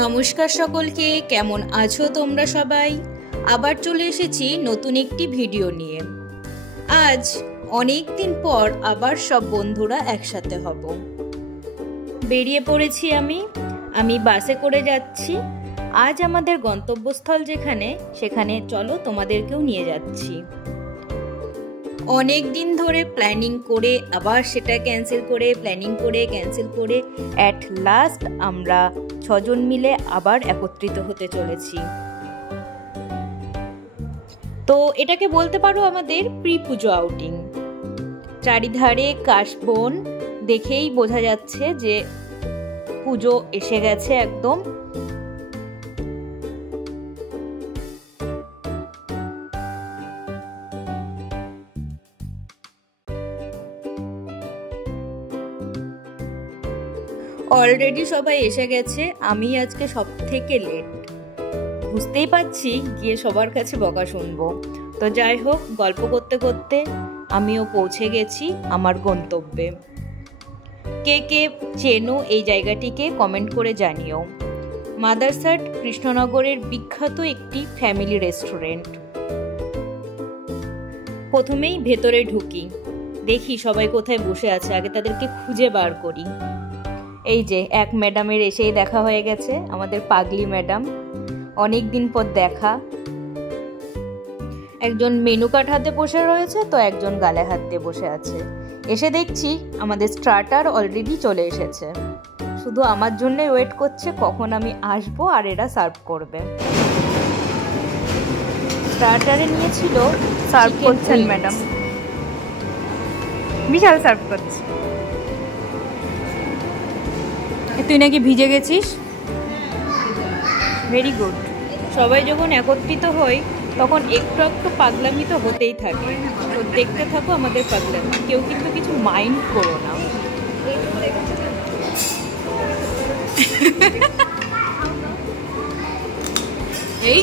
নমস্কার সকলকে, কেমন আছো তোমরা সবাই? আবার চলে এসেছি নতুন একটি ভিডিও নিয়ে। আজ অনেক দিন পর আবার সব বন্ধুরা একসাথে হব। বেরিয়ে পড়েছি আমি বাসে করে যাচ্ছি। আজ আমাদের গন্তব্যস্থল সেখানে চলো তোমাদেরকেও নিয়ে যাচ্ছি। অনেক দিন ধরে প্ল্যানিং করে আবার সেটা ক্যান্সেল করে ক্যান্সেল করে অ্যাট লাস্ট আমরা 6 জন মিলে আবার একত্রিত হতে চলেছি। তো এটাকে বলতে পারো আমাদের প্রি পুজো আউটিং। চারিধারে কাশবন, দেখেই বোঝা যাচ্ছে যে পুজো এসে গেছে একদম। অলরেডি সবাই এসে গেছে, আমি আজকে সব থেকে লেট। বুঝতেই পারছি গিয়ে সবার কাছে বকা শুনবো। তো যাই হোক, গল্প করতে করতে আমিও পৌঁছে গেছি আমার গন্তব্যে। কে কে চেনো এই জায়গাটিকে কমেন্ট করে জানিও। মাদারসাট কৃষ্ণনগরের বিখ্যাত একটি ফ্যামিলি রেস্টুরেন্ট। প্রথমেই ভেতরে ঢুকি, দেখি সবাই কোথায় বসে আছে, আগে তাদেরকে খুঁজে বার করি। এই যে এক ম্যাডামের এসেই দেখা হয়ে গেছে, আমাদের পাগলি ম্যাডাম, অনেক দিন পর দেখা। একজন মেনু কার্ড হাতে বসে রয়েছে, তো একজন গালে হাত দিয়ে বসে আছে। এসে দেখছি আমাদের স্টার্টার অলরেডি চলে এসেছে, শুধু আমার জন্যই ওয়েট করছে কখন আমি আসবো আর এরা সার্ভ করবে। স্টার্টারে নিয়েছিল, সার্ভ করছেন ম্যাডাম, বিশাল সার্ভ করছে। তুই নাকি ভিজে গেছিস? Very good. সবাই যখন একত্রিত হই তখন একটু একটু পাগলামি তো হতেই থাকে। তো দেখতে থাকো আমাদের পাগলামি, কেউ কিন্তু কিছু মাইন্ড করো না। এই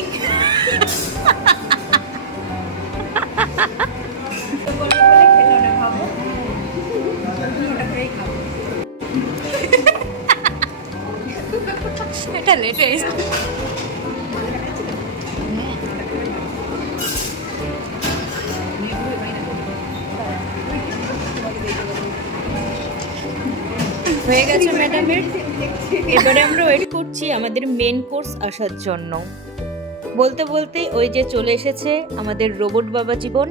এটা লেটে হয়ে গেছে ম্যাডামের। এবারে আমরা ওয়েট করছি আমাদের মেন কোর্স আসার জন্য। বলতে বলতে ওই যে চলে এসেছে আমাদের রোবট বাবা জীবন,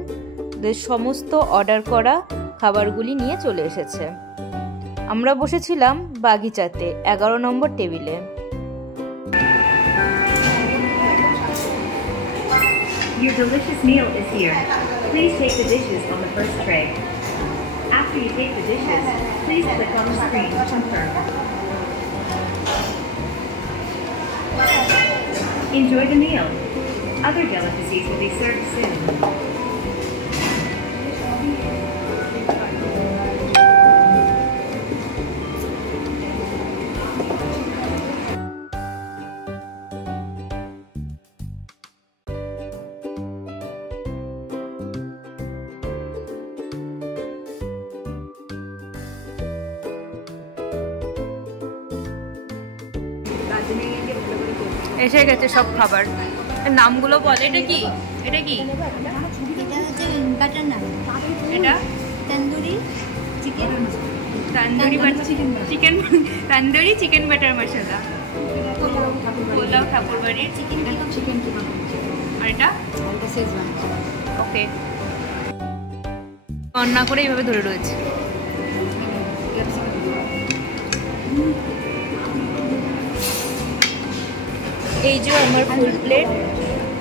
সমস্ত অর্ডার করা খাবারগুলি নিয়ে চলে এসেছে। আমরা বসেছিলাম বাগিচাতে 11 নম্বর টেবিলে। Your delicious meal is here. Please take the dishes on the first tray. After you take the dishes, please click on the screen to confirm. Enjoy the meal. Other delicacies will be served soon. এসে গেছে সব খাবার। নামগুলো বলে। এটা কি? এটা কি? এটা হচ্ছে বাটার নান। এটা tandoori chicken, tandoori chicken butter masala, pulao ঠাকুরবাড়ির চিকেন। আর এটা ওকে, রান্না করে এইভাবে ধরে রয়েছে। এই যে আমার ফুল প্লেট।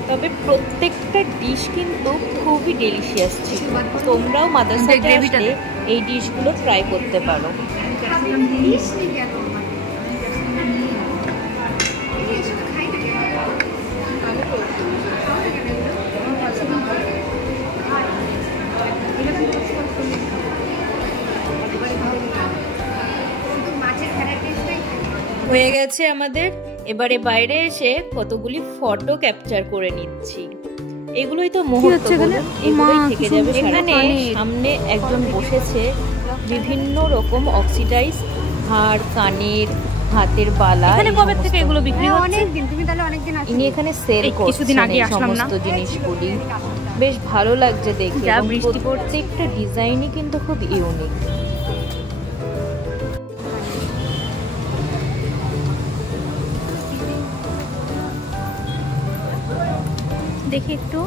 তবে প্রত্যেকটা ডিশ কিন্তু খুবই ডেলিশিয়াস ছিল। তোমরাও মাদারসাটে আসলে এই ডিশগুলো ট্রাই করতে পারো। হয়ে গেছে আমাদের। এবারে বাইরে এসে কতগুলি ফটো ক্যাপচার করে নিচ্ছি। এগুলোই তো মুহূর্ত, এগুলোই থেকে যাবে। এখানে সামনে একজন বসেছে বিভিন্ন রকম অক্সিডাইজ হাড়, কানের, হাতের বালা, এখানে এই কবে সমস্ত। থেকে এগুলো বিক্রি হচ্ছে? অনেকদিন, তুমি তাহলে অনেকদিন আসো। ইনি এখানে সেল এই করছেন কিছুদিন আগে এই আসলাম না? সমস্ত জিনিসগুলি। বেশ ভালো লাগছে দেখে, যা এবং বৃষ্টি প্রত্যেকটা ডিজাইনই কিন্তু খুব ইউনিক। দেখি একটু।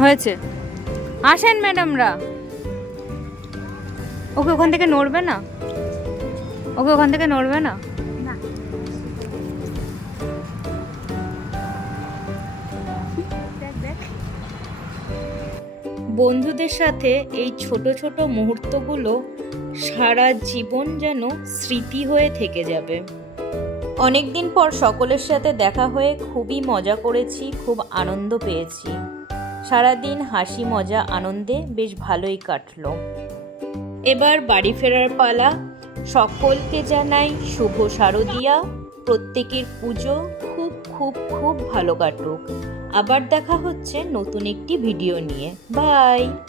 হয়েছে, আসেন ম্যাডামরা। ওকে ওখান থেকে নড়বে না, ওকে ওখান থেকে নড়বে না। বন্ধুদের সাথে এই ছোট ছোট মুহূর্তগুলো সারা জীবন যেন স্মৃতি হয়ে থেকে যাবে। অনেকদিন পর সকলের সাথে দেখা হয়ে খুবই মজা করেছি, খুব আনন্দ পেয়েছি। সারাদিন হাসি মজা আনন্দে বেশ ভালোই কাটলো। এবার বাড়ি ফেরার পালা। সকলকে জানাই শুভ শারদিয়া। প্রত্যেকের পুজো খুব খুব খুব ভালো কাটুক। আবার দেখা হচ্ছে নতুন একটি ভিডিও নিয়ে। বাই।